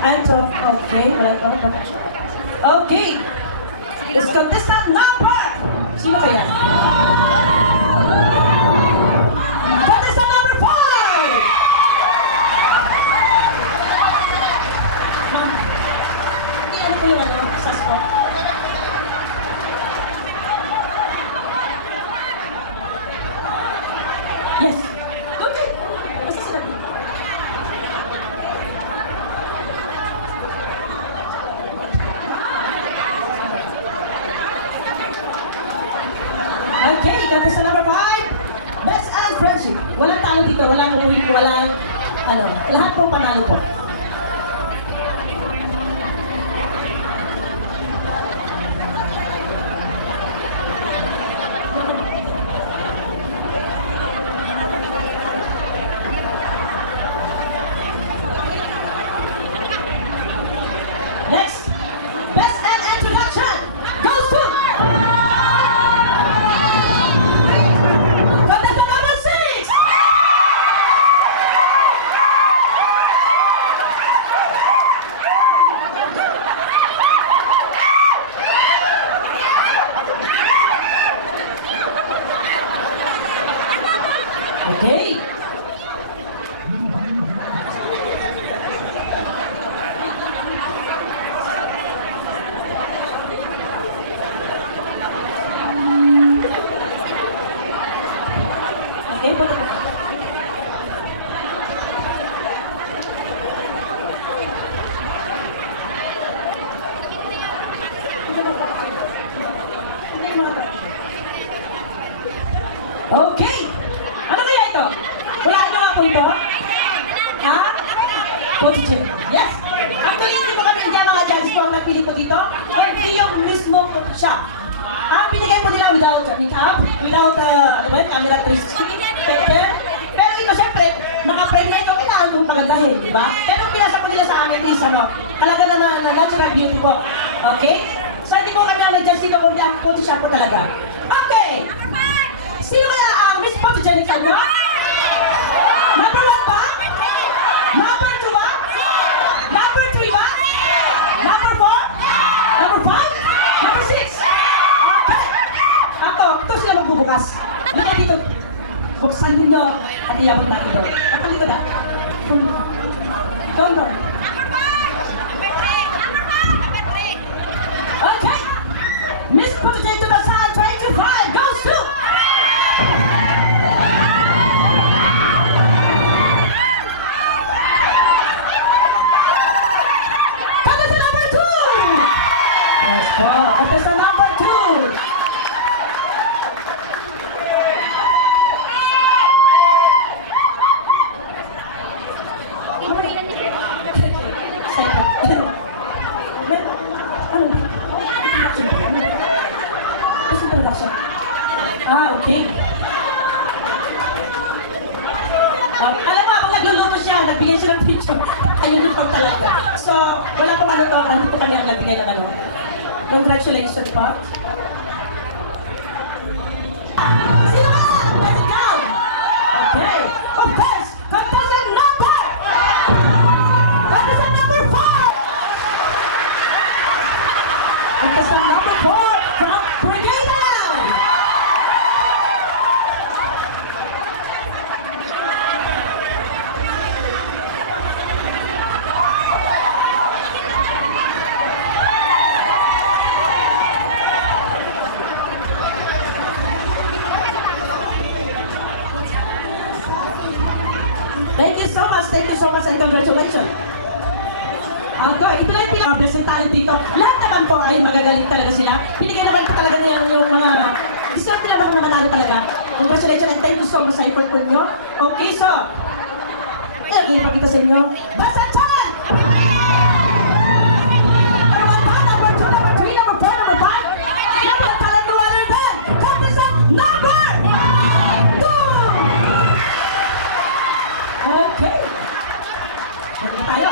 I'm so, okay, okay. Let's contestant number! Sino kaya? Contestant number 5! Ma'am, hindi ano po yung sas ko? Yes. Okay. Basta sila. Okay, contestant number 5. Best and friendship. Walang talo dito, walang uwi, walang ano, lahat pong panalo po. Next, best and introduction goes to contestant number 6. Okay. Okay, punta po. Okay! Ano kaya ito? Wala nyo nga po ito? Ha? Positive. Yes! Actually, hindi ko kami dyan mga judges po ang napili po dito. Kundi yung mismo siya. Ang binigay po nila without makeup, without camera 360, picture. Pero ito syempre, naka-frame na ito, kailangan kong pagandahin, di ba? Pero pinasa po nila sa amin is talaga na natural beauty po. Okay? So hindi po kami ang nag-judge dito kundi ang puti siya po talaga. Okay! Sino kaya ang Miss Photogenic sa inyo? Number 1 ba? Number 2 ba? Number 3 ba? Number 4? Number 5? Number 6? Okay! Ito sila magbubukas. Halika dito. Buksan ninyo at iabot natin doon. At halika na. Doon. Okay! Miss Photogenic 2025 goes to contestant number 2! Yes po, contestant number 2! Okay. Alam mo, habang nagluluto siya, nagbigay siya ng picture. Ayun yung talaga. So, wala pong ano po kami ang nagbigay ng ano. Congratulations po. Sino ba? Let's go! Okay. Of course, contestant number 4! Contestant number 4 from Brigada! Thank you so much and congratulations. Ito lang yung pinaka-best talent dito. Lahat naman po ay magagaling talaga sila. Pinigay naman po talaga nila yung mga deserve nila naman na manalo talaga. Congratulations and thank you so much sa effort po nyo. Okay, so, ipakita sa inyo. Basta Chan! Number 2, number 3, number 4, number 5. Number talent no other than contestant number 2! Okay. Tayo.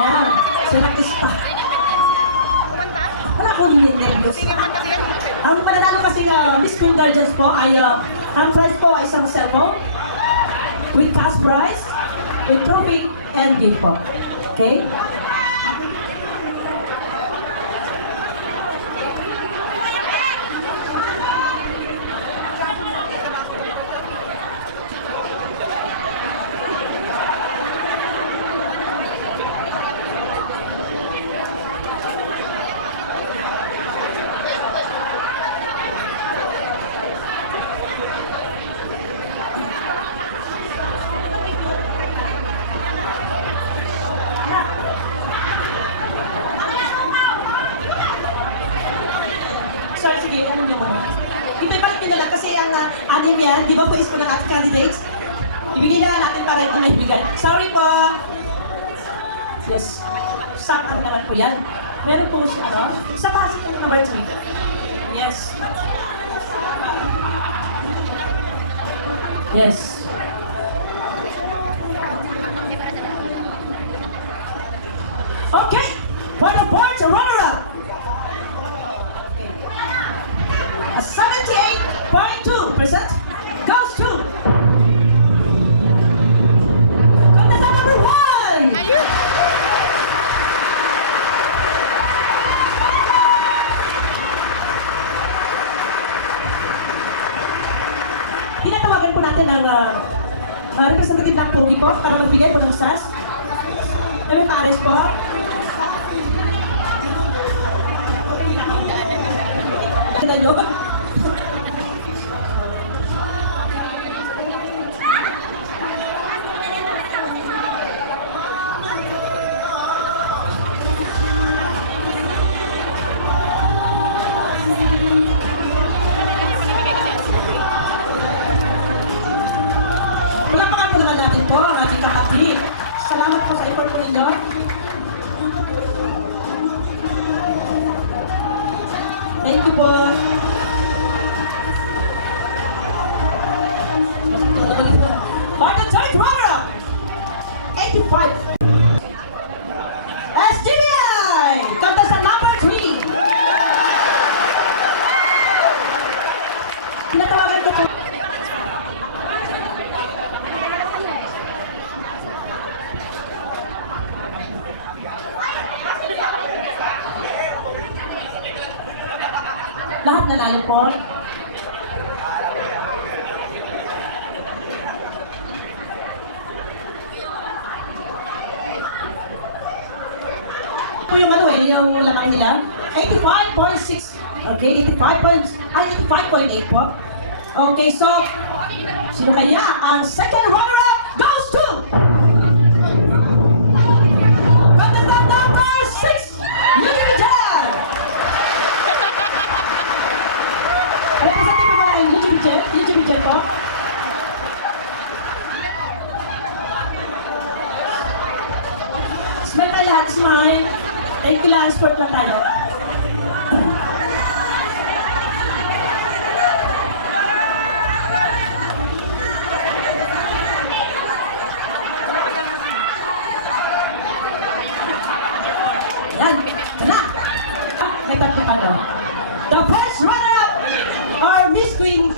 Ayan. Sirakista. Wala akong nervous. Ang mananalo kasi Miss Queen Guardians po ay ang prize po ay isang cellphone with cash prize, with trophy and gift po. Okay? Sorry, sige, ano nyo muna. Ibalik nyo na lang kasi ang anim yan, di ba po is ko ng ating candidates? Ibigay na nga natin para ito may bigay. Sorry po! Yes. Sak up naman po yan. Meron po siya, ano? Sa pasok po number 3. Yes. Yes. Okay! For the fourth runner-up! A 78.2% goes to contestant number 1! Tinatawagan po natin ang representative ng Puri po para magbigay po ng SAS. Kami pares po. Kita nyo. Palapakan po naman natin po ang ating kakatli. Salamat po sa effort po ninyo. Thank you po. For the third runner-up, 85. SDBI, contestant number 3. Tinatawagan ko po. Lahat nanalo po. Ito yung ano eh, yung lamang nila. 85.6. Okay, 85.8 po. Okay, so, sino kaya ang second runner-up goes to contestant number 6, Eugene Jan! Representative po ay Eugene Jan po. Smile tayo lahat, smile. Thank you lang, sport na tayo. Yan, wala. May tatlo pa daw. The first runner-up or Miss Queen.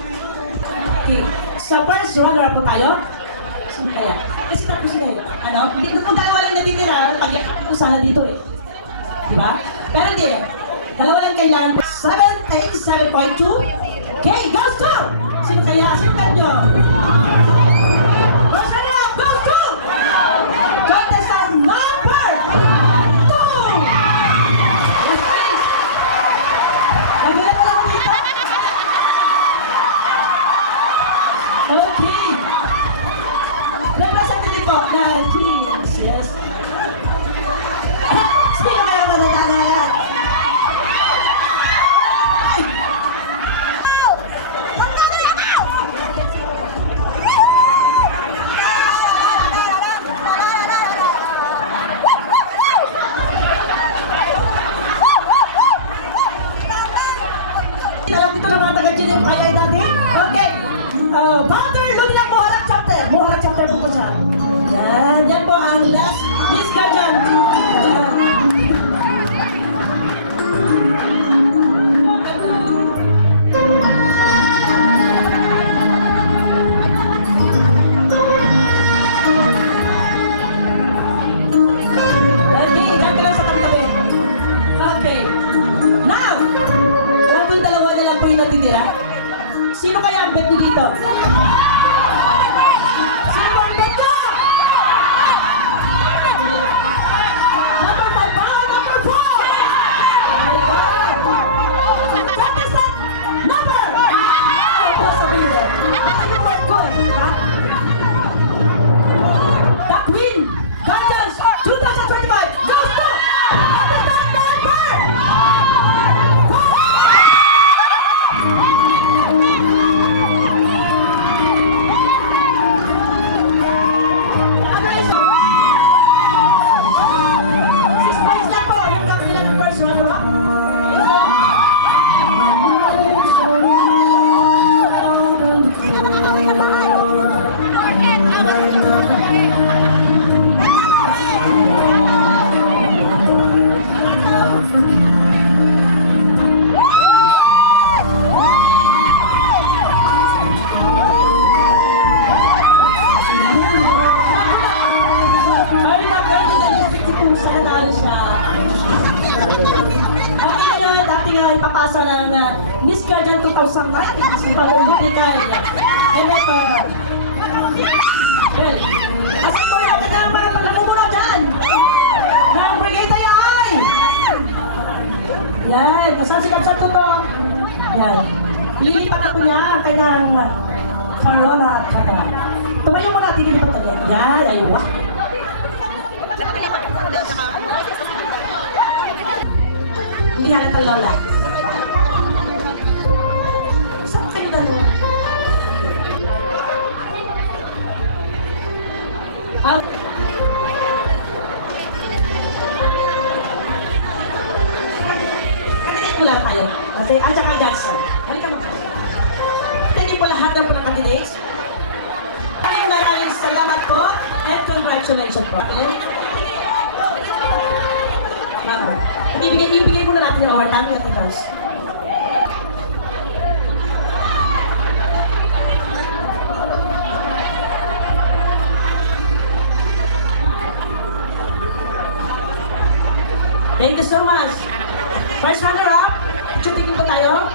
Okay, sa first runner-up po tayo. Sino kaya? Kasi tapos sila yun. Ano? Hindi ko dalawa lang natitira. Pag-yakapin ko sana dito eh. Diba? Pero hindi eh. Dalawa lang kailangan po. 7.2. Okay, goes to! Sino kaya? Sino kanyo? First runner-up goes to contestant number 2! Yes, please! Nagulat na lang ako dito. Okay. Representative po na jeans. Yes. Sino kayo mananalayan? Ay! po yung natitira? Sino kaya ang bet niyo dito? Sino ang bet ko? Number 5 ba? Number 4! My God! That is that number! Ano po sabihin? Ito yung word ko eh. Ha? The Queen Guardians 2025 goes to Kapitan Number 6 points lang po. Yung kami nila ng first runner up. Ay, napaganda na yung 62 sa nanalo siya. Okay, yun, dating ipapasa ng Miss Guardian 2019 si Panguluti kay Emeter. Well, asin po natin ang mga paglamumuna dyan. Ng Brigada Yahay. Yan, nasasikap sa tuto. Yan. Lilipat na po niya ang kanyang corona at kata. Tumayo mo natin, lilipat na niya. Yan, ay wah. Hindi halatang lola. Saan kayo dalawa? Kandidat mo lang tayo. At saka guys, halika mo. Thank you po lahat ng mga candidates. Maraming salamat po and congratulations po. Ibigay muna natin yung award namin at first. Thank you so much. First runner-up, shooting po tayo.